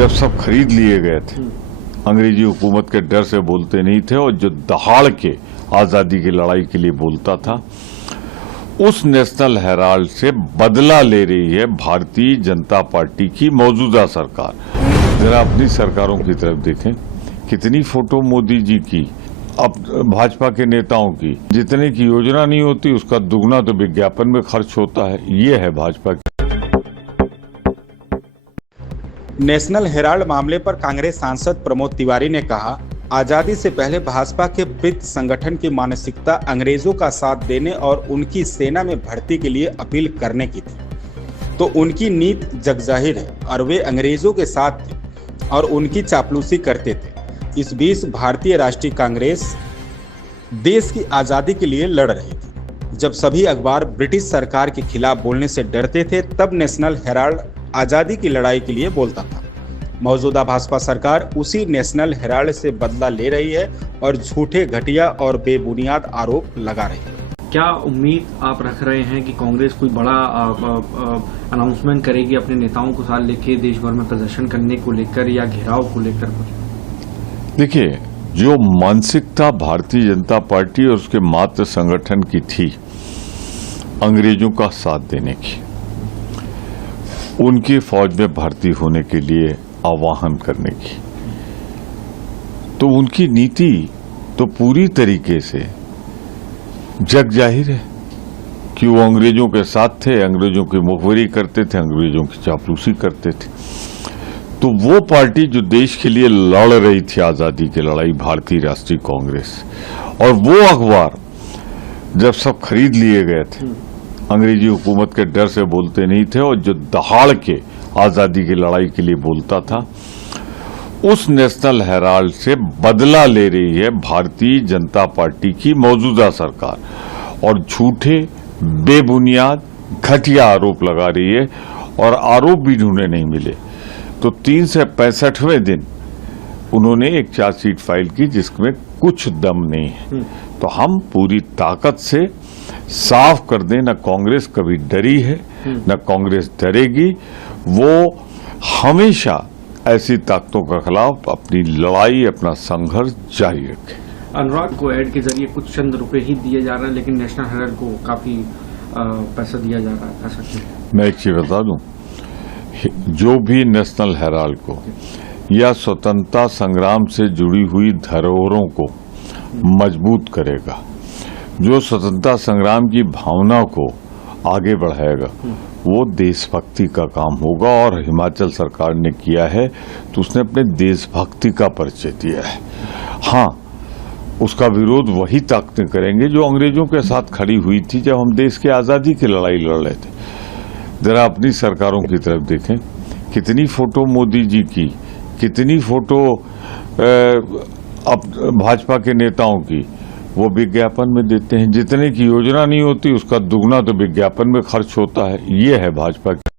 जब सब खरीद लिए गए थे, अंग्रेजी हुकूमत के डर से बोलते नहीं थे और जो दहाड़ के आजादी की लड़ाई के लिए बोलता था, उस नेशनल हेराल्ड से बदला ले रही है भारतीय जनता पार्टी की मौजूदा सरकार। जरा अपनी सरकारों की तरफ देखें, कितनी फोटो मोदी जी की, अब भाजपा के नेताओं की, जितने की योजना नहीं होती उसका दुगना तो विज्ञापन में खर्च होता है। ये है भाजपा की। नेशनल हेराल्ड मामले पर कांग्रेस सांसद प्रमोद तिवारी ने कहा, आजादी से पहले भाजपा के वृत्त संगठन की मानसिकता अंग्रेजों का साथ देने और उनकी सेना में भर्ती के लिए अपील करने की थी, तो उनकी नीति जगजाहिर है और वे अंग्रेजों के साथ थे और उनकी चापलूसी करते थे। इस बीच भारतीय राष्ट्रीय कांग्रेस देश की आजादी के लिए लड़ रही थी। जब सभी अखबार ब्रिटिश सरकार के खिलाफ बोलने से डरते थे, तब नेशनल हेराल्ड आजादी की लड़ाई के लिए बोलता था। मौजूदा भाजपा सरकार उसी नेशनल हेराल्ड से बदला ले रही है और झूठे, घटिया और बेबुनियाद आरोप लगा रही है। क्या उम्मीद आप रख रहे हैं कि कांग्रेस कोई बड़ा अनाउंसमेंट करेगी अपने नेताओं को साथ लेके देश भर में प्रदर्शन करने को लेकर या घेराव को लेकर? देखिए, जो मानसिकता भारतीय जनता पार्टी और उसके मातृ संगठन की थी अंग्रेजों का साथ देने की, उनकी फौज में भर्ती होने के लिए आह्वान करने की, तो उनकी नीति तो पूरी तरीके से जग जाहिर है कि वो अंग्रेजों के साथ थे, अंग्रेजों की मुखबिरी करते थे, अंग्रेजों की चापलूसी करते थे। तो वो पार्टी जो देश के लिए लड़ रही थी आजादी की लड़ाई, भारतीय राष्ट्रीय कांग्रेस, और वो अखबार जब सब खरीद लिए गए थे, अंग्रेजी हुकूमत के डर से बोलते नहीं थे और जो दहाड़ के आजादी की लड़ाई के लिए बोलता था, उस नेशनल हेराल्ड से बदला ले रही है भारतीय जनता पार्टी की मौजूदा सरकार और झूठे, बेबुनियाद, घटिया आरोप लगा रही है और आरोप भी ढूंढे नहीं मिले। तो 365वें दिन उन्होंने एक चार्जशीट फाइल की जिसमें कुछ दम नहीं है। तो हम पूरी ताकत से साफ कर दें, न कांग्रेस कभी डरी है न कांग्रेस डरेगी। वो हमेशा ऐसी ताकतों के खिलाफ अपनी लड़ाई, अपना संघर्ष जारी रखे। अनुराग को ऐड के जरिए कुछ चंद रुपए ही दिए जा रहे हैं, लेकिन नेशनल हेराल्ड को काफी पैसा दिया जा रहा है, ऐसा क्यों? मैं एक चीज बता दूं, जो भी नेशनल हेराल्ड को या स्वतंत्रता संग्राम से जुड़ी हुई धरोहरों को मजबूत करेगा, जो स्वतंत्रता संग्राम की भावना को आगे बढ़ाएगा, वो देशभक्ति का काम होगा। और हिमाचल सरकार ने किया है तो उसने अपने देशभक्ति का परिचय दिया है। हाँ, उसका विरोध वही ताकतें करेंगे जो अंग्रेजों के साथ खड़ी हुई थी जब हम देश की आजादी की लड़ाई लड़ रहे थे। जरा अपनी सरकारों की तरफ देखें, कितनी फोटो मोदी जी की, कितनी फोटो अब भाजपा के नेताओं की, वो विज्ञापन में देते हैं। जितने की योजना नहीं होती उसका दुगना तो विज्ञापन में खर्च होता है। ये है भाजपा की।